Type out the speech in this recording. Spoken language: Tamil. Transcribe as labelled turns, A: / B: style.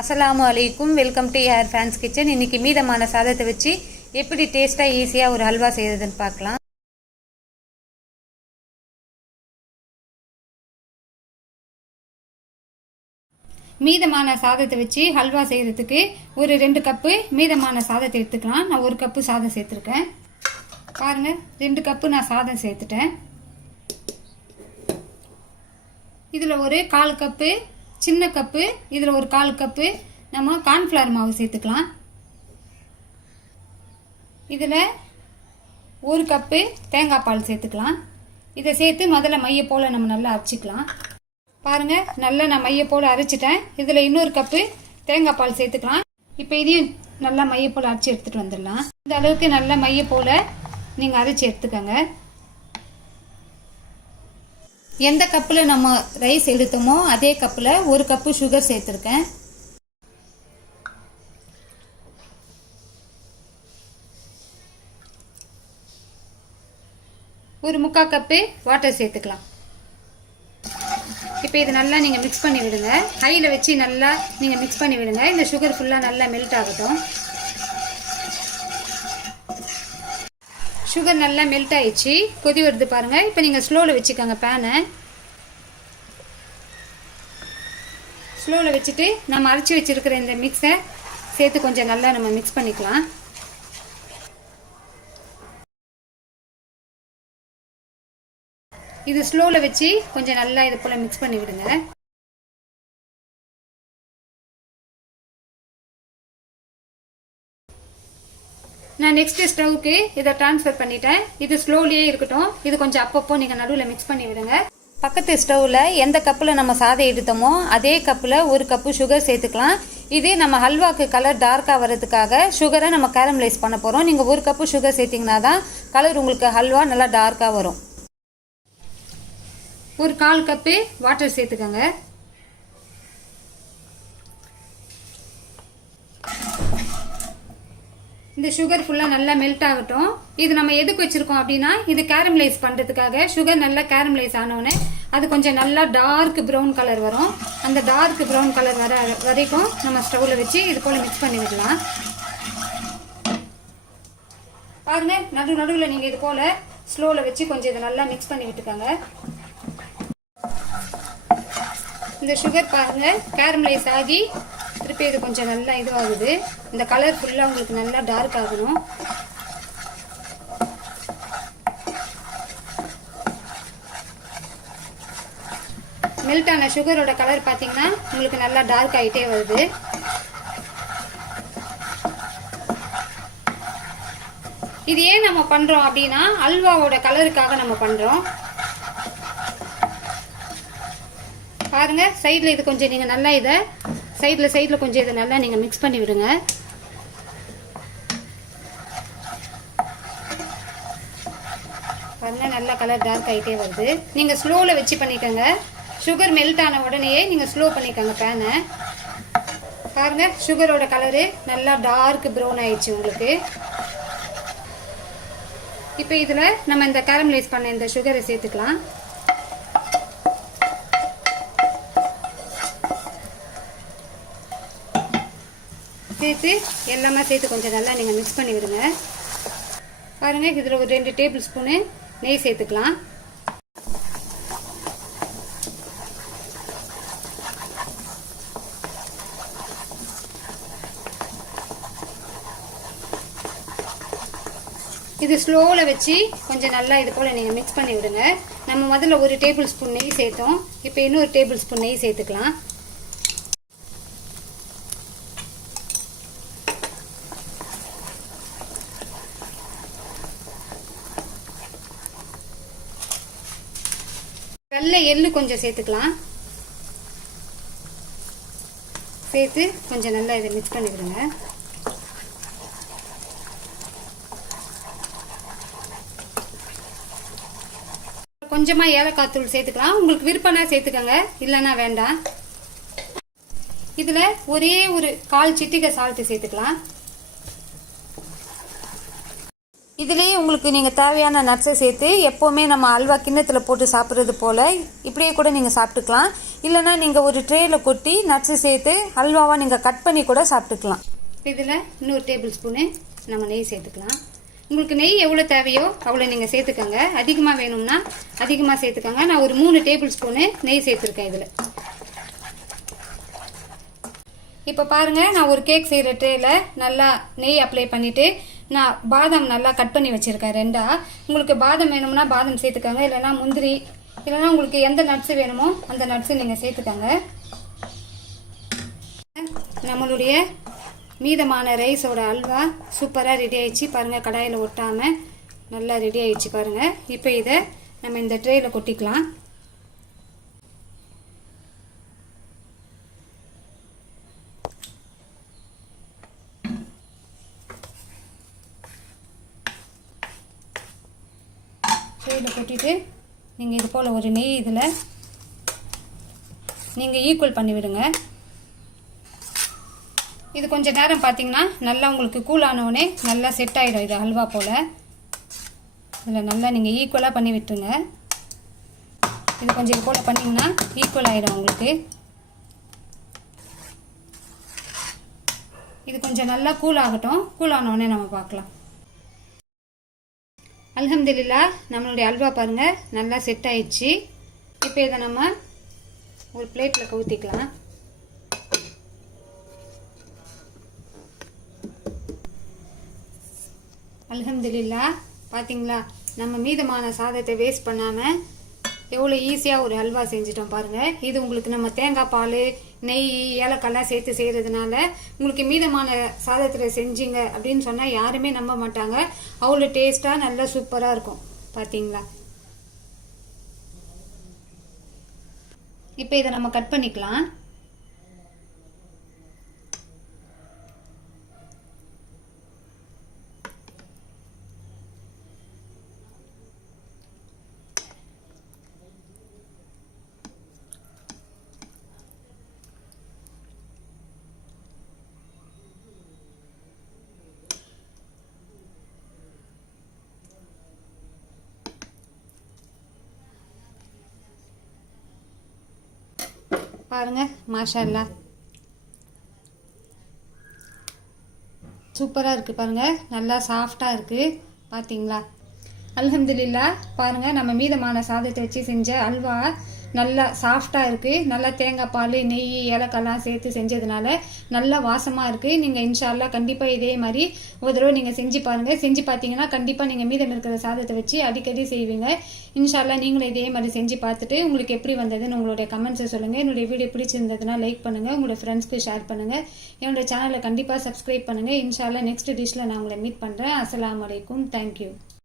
A: அஸ்லாமு அலைக்கும். Welcome to air fans kitchen இன்னைக்கு மீதமான சாதத்தை வச்சு எப்படி டேஸ்ட்டாக ஈஸியாக ஒரு ஹல்வா செய்கிறதுன்னு பார்க்கலாம். மீதமான சாதத்தை வச்சு ஹல்வா செய்கிறதுக்கு ஒரு ரெண்டு கப்பு மீதமான சாதத்தை எடுத்துக்கலாம். நான் ஒரு கப்பு சாதம் சேர்த்துருக்கேன். பாருங்கள் ரெண்டு கப்பு நான் சாதம் சேர்த்துட்டேன். இதில் ஒரு கால் கப்பு சின்ன கப்பு இதில் ஒரு கால் கப்பு நம்ம கார்ன்ஃப்ளவர் மாவு சேர்த்துக்கலாம். இதில் ஒரு கப்பு தேங்காய் பால் சேர்த்துக்கலாம். இதை சேர்த்து முதல்ல மைய போல் நம்ம நல்லா அரைச்சிக்கலாம். பாருங்கள் நல்லா நான் மைய போல் அரைச்சிட்டேன். இதில் இன்னொரு கப்பு தேங்காய் பால் சேர்த்துக்கலாம். இப்போ இதையும் நல்லா மைய போல் அரைச்சி எடுத்துகிட்டு வந்துடலாம். இந்த அளவுக்கு நல்லா மைய போல் நீங்கள் அரைச்சி எடுத்துக்கோங்க. எந்த கப்பில் நம்ம ரைஸ் எடுத்தோமோ அதே கப்பில் ஒரு கப்பு சுகர் சேர்த்துருக்கேன். ஒரு முக்கால் கப்பு வாட்டர் சேர்த்துக்கலாம். இப்போ இது நல்லா நீங்கள் மிக்ஸ் பண்ணி விடுங்க ஹையில் வச்சு நல்லா நீங்கள் மிக்ஸ் பண்ணி விடுங்க இந்த சுகர் ஃபுல்லாக நல்லா மெல்ட் ஆகட்டும். சுகர் நல்லா மெல்ட் ஆயிடுச்சு. கொதி வருது பாருங்கள் இப்போ நீங்கள் ஸ்லோவில் வச்சுக்கோங்க பேனை ஸ்லோவில் வச்சுட்டு நம்ம அரைச்சி வச்சுருக்கிற இந்த மிக்ஸை சேர்த்து கொஞ்சம் நல்லா நம்ம மிக்ஸ் பண்ணிக்கலாம். இது ஸ்லோவில் வச்சு கொஞ்சம் நல்லா இது போல் மிக்ஸ் பண்ணி விடுங்க நான் நெக்ஸ்ட் ஸ்டவ்க்கு இதை ட்ரான்ஸ்ஃபர் பண்ணிட்டேன். இது ஸ்லோலியே இருக்கட்டும். இது கொஞ்சம் அப்பப்போ நீங்கள் நடுவில் மிக்ஸ் பண்ணி விடுங்க. பக்கத்து ஸ்டவ்வில் எந்த கப்பில் நம்ம சாதம் எடுத்தோமோ அதே கப்பில் ஒரு கப்பு சுகர் சேர்த்துக்கலாம். இது நம்ம ஹல்வாக்கு கலர் டார்க்காக வர்றதுக்காக சுகரை நம்ம கேரமலைஸ் பண்ண போகிறோம் நீங்கள் ஒரு கப்பு சுகர் சேர்த்திங்கன்னா தான் கலர் உங்களுக்கு ஹல்வா நல்லா டார்க்காக வரும். ஒரு கால் கப்பு வாட்டர் சேர்த்துக்கோங்க. இந்த சுகர் ஃபுல்லாக நல்லா மெல்ட் ஆகட்டும். இது நம்ம எதுக்கு வச்சுருக்கோம் அப்படின்னா இது கேரமலைஸ் பண்ணுறதுக்காக சுகர் நல்லா கேரமலைஸ் ஆனோடனே அது கொஞ்சம் நல்லா டார்க் ப்ரௌன் கலர் வரும். அந்த டார்க் ப்ரௌன் கலர் வர வரைக்கும் நம்ம ஸ்டவ்வில் வச்சு இது போல் மிக்ஸ் பண்ணி விடலாம். பாருங்க நடு நடுவில் நீங்கள் இது போல் ஸ்லோவில் வச்சு கொஞ்சம் இதை நல்லா மிக்ஸ் பண்ணி விட்டுக்கோங்க. இந்த சுகர் பாருங்கள் கேரமலைஸ் ஆகி இப்போ இது கொஞ்சம் நல்லா இதுவாகுது. இந்த கலர் ஃபுல்லாக உங்களுக்கு நல்லா டார்க் ஆகணும். மெல்ட் ஆன சுகரோட கலர் பார்த்தீங்கன்னா உங்களுக்கு நல்லா டார்க் ஆகிட்டே வருது. இது ஏன் நம்ம பண்ணுறோம் அப்படின்னா அல்வாவோட கலருக்காக நம்ம பண்ணுறோம் பாருங்க சைடில் இது கொஞ்சம் நீங்கள் நல்லா இதை சைடில் சைடில் கொஞ்சம் இதை நல்லா நீங்கள் மிக்ஸ் பண்ணி விடுங்க. பாருங்க நல்லா கலர் டார்க் ஆகிட்டே வருது. நீங்கள் ஸ்லோவில் வச்சு பண்ணிக்கோங்க. சுகர் மெல்ட் ஆன உடனேயே நீங்கள் ஸ்லோ பண்ணிக்கோங்க பேனை பாருங்க சுகரோட கலரு நல்லா டார்க் ப்ரௌன் ஆயிடுச்சு உங்களுக்கு. இப்போ இதில் நம்ம இந்த கேரமலைஸ் பண்ண இந்த சுகரை சேர்த்துக்கலாம். சேர்த்து எல்லாமே சேர்த்து கொஞ்சம் நல்லா நீங்கள் மிக்ஸ் பண்ணி விடுங்க. பாருங்கள் இதில் ஒரு ரெண்டு டேபிள் ஸ்பூனு நெய் சேர்த்துக்கலாம். இது ஸ்லோவில் வச்சு கொஞ்சம் நல்லா இது போல் நீங்கள் மிக்ஸ் பண்ணி விடுங்க. நம்ம முதல்ல ஒரு டேபிள் ஸ்பூன் நெய் சேர்த்தோம். இப்போ இன்னொரு டேபிள் ஸ்பூன் நெய் சேர்த்துக்கலாம். வெள்ளை எள்ளு கொஞ்சம் சேர்த்துக்கலாம். சேர்த்து கொஞ்சம் நல்லா இதை மிக்ஸ் பண்ணிவிடுங்க கொஞ்சமாக ஏலக்காய் தூள் சேர்த்துக்கலாம். உங்களுக்கு விருப்பம்னா சேர்த்துக்கோங்க. இல்லைன்னா வேண்டாம். இதில் ஒரே ஒரு கால் சிட்டிகை சால்ட்டு சேர்த்துக்கலாம். இதுலேயே உங்களுக்கு நீங்கள் தேவையான நட்ஸை சேர்த்து எப்போவுமே நம்ம அல்வா கிண்ணத்தில் போட்டு சாப்பிட்றது போல் இப்படியே கூட நீங்கள் சாப்பிட்டுக்கலாம். இல்லைன்னா நீங்கள் ஒரு ட்ரேயில் கொட்டி நட்ஸை சேர்த்து அல்வாவாக நீங்கள் கட் பண்ணி கூட சாப்பிட்டுக்கலாம். இதில் இன்னொரு டேபிள் ஸ்பூனு நம்ம நெய் சேர்த்துக்கலாம். உங்களுக்கு நெய் எவ்வளோ தேவையோ அவ்வளோ நீங்கள் சேர்த்துக்கோங்க. அதிகமாக வேணும்னா அதிகமாக சேர்த்துக்கோங்க. நான் ஒரு மூணு டேபிள் ஸ்பூனு நெய் சேர்த்துருக்கேன் இதில். இப்போ பாருங்கள் நான் ஒரு கேக் செய்கிற ட்ரேயில் நல்லா நெய் அப்ளை பண்ணிவிட்டு நான் பாதாம் நல்லா கட் பண்ணி வச்சுருக்கேன் ரெண்டா? உங்களுக்கு பாதாம் வேணும்னா பாதாம் சேர்த்துக்கோங்க இல்லைன்னா முந்திரி. இல்லைன்னா உங்களுக்கு எந்த நட்ஸு வேணுமோ அந்த நட்ஸு நீங்கள் சேர்த்துக்கோங்க. நம்மளுடைய மீதமான ரைஸோட அல்வா சூப்பராக ரெடி ஆயிடுச்சு. பாருங்கள் கடாயில் ஒட்டாமல் நல்லா ரெடி ஆயிடுச்சு பாருங்கள் இப்போ இதை நம்ம இந்த ட்ரேயில் கொட்டிக்கலாம். சைடில் கொட்டிட்டு நீங்கள் இது போல் ஒரு நெய் இதில் நீங்கள் ஈக்குவல் பண்ணி விடுங்க. இது கொஞ்சம் நேரம் பார்த்தீங்கன்னா நல்லா உங்களுக்கு கூல் ஆனவுடனே நல்லா செட் ஆகிடும் இது அல்வா போல். இதில் நல்லா நீங்கள் ஈக்குவலாக பண்ணி விட்டுருங்க. இது கொஞ்சம் இது போல் பண்ணிங்கன்னா ஈக்குவல் ஆகிடும் உங்களுக்கு. இது கொஞ்சம் நல்லா கூல் ஆகட்டும். கூல் ஆனவுடனே நம்ம பார்க்கலாம். அலமதுல்லா நம்மளுடைய அல்வா பாருங்கள் நல்லா செட் ஆயிடுச்சு. இப்போ இதை நம்ம ஒரு பிளேட்டில் கவுத்திக்கலாம். அலமதுல்லா பார்த்தீங்களா நம்ம மீதமான சாதத்தை வேஸ்ட் பண்ணாமல் எவ்வளோ ஈஸியாக ஒரு அல்வா செஞ்சிட்டோம் பாருங்கள் இது உங்களுக்கு நம்ம தேங்காய் பால் நெய் ஏலக்காய்லாம் சேர்த்து செய்கிறதுனால உங்களுக்கு மீதமான சாதத்தில் செஞ்சீங்க அப்படின்னு சொன்னால் யாருமே நம்ப மாட்டாங்க. அவ்வளோ டேஸ்ட்டாக நல்லா சூப்பராக இருக்கும். பார்த்தீங்களா இப்போ இதை நம்ம கட் பண்ணிக்கலாம். பாருங்க மாஷா சூப்பராக இருக்குது பாருங்க நல்லா சாஃப்டாக இருக்குது பார்த்தீங்களா அல்ஹம்துலில்லா பாருங்கள் நம்ம மீதமான சாதத்தை வச்சு செஞ்ச அல்வா நல்லா சாஃப்டாக இருக்குது நல்லா தேங்காய் பால் நெய் ஏலக்காய்லாம் சேர்த்து செஞ்சதுனால நல்லா வாசமாக இருக்குது நீங்கள் இன்ஷால்லா கண்டிப்பாக இதே மாதிரி ஒரு தடவை நீங்கள் செஞ்சு பாருங்கள் செஞ்சு பார்த்தீங்கன்னா கண்டிப்பாக நீங்கள் மீதம் இருக்கிற சாதத்தை வச்சு அடிக்கடி செய்வீங்க. இன்ஷால்லா நீங்களும் இதே மாதிரி செஞ்சு பார்த்துட்டு உங்களுக்கு எப்படி வந்ததுன்னு உங்களுடைய கமெண்ட்ஸை சொல்லுங்கள் என்னுடைய வீடியோ பிடிச்சிருந்ததுன்னா லைக் பண்ணுங்கள் உங்களோட ஃப்ரெண்ட்ஸ்க்கு ஷேர் பண்ணுங்கள் என்னோட சேனலை கண்டிப்பாக சப்ஸ்கிரைப் பண்ணுங்கள் இன்ஷால்லா நெக்ஸ்ட் டிஷ்ஷில் நான் உங்களை மீட் பண்ணுறேன் அஸ்லாம் வலைக்கும் தேங்க்யூ